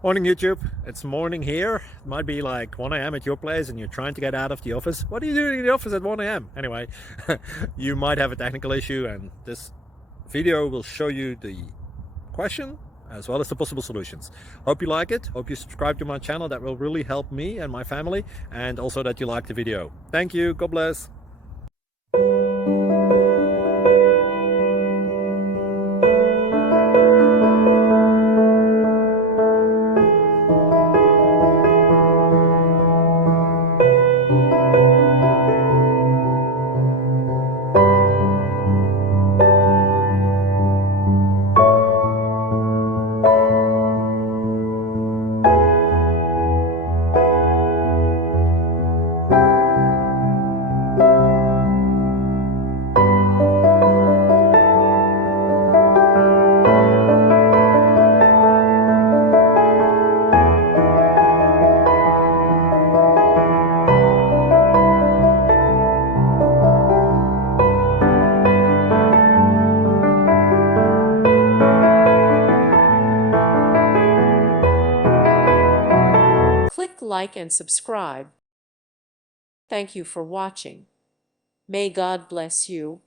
Morning YouTube, it's morning here. It might be like 1 a.m. at your place and you're trying to get out of the office. What are you doing in the office at 1 a.m.? Anyway, you might have a technical issue and this video will show you the question as well as the possible solutions. Hope you like it, hope you subscribe to my channel. That will really help me and my family, and also that you like the video. Thank you, God bless. Click like and subscribe. Thank you for watching. May God bless you.